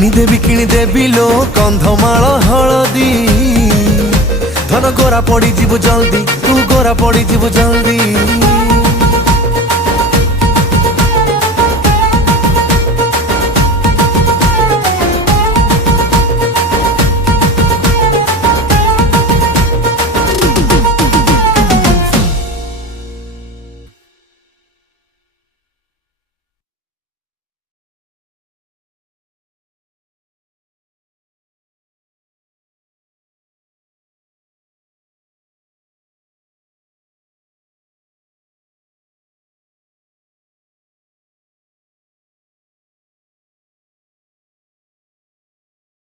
କିଣିଦେବି ଲୋ କନ୍ଧମାଳ ହଳଦୀ। ଧନ ଗୋରା ପଡ଼ିଯିବୁ ଜଲ୍ଦି, ତୁ ଗୋରା ପଡ଼ିଯିବୁ ଜଲ୍ଦି।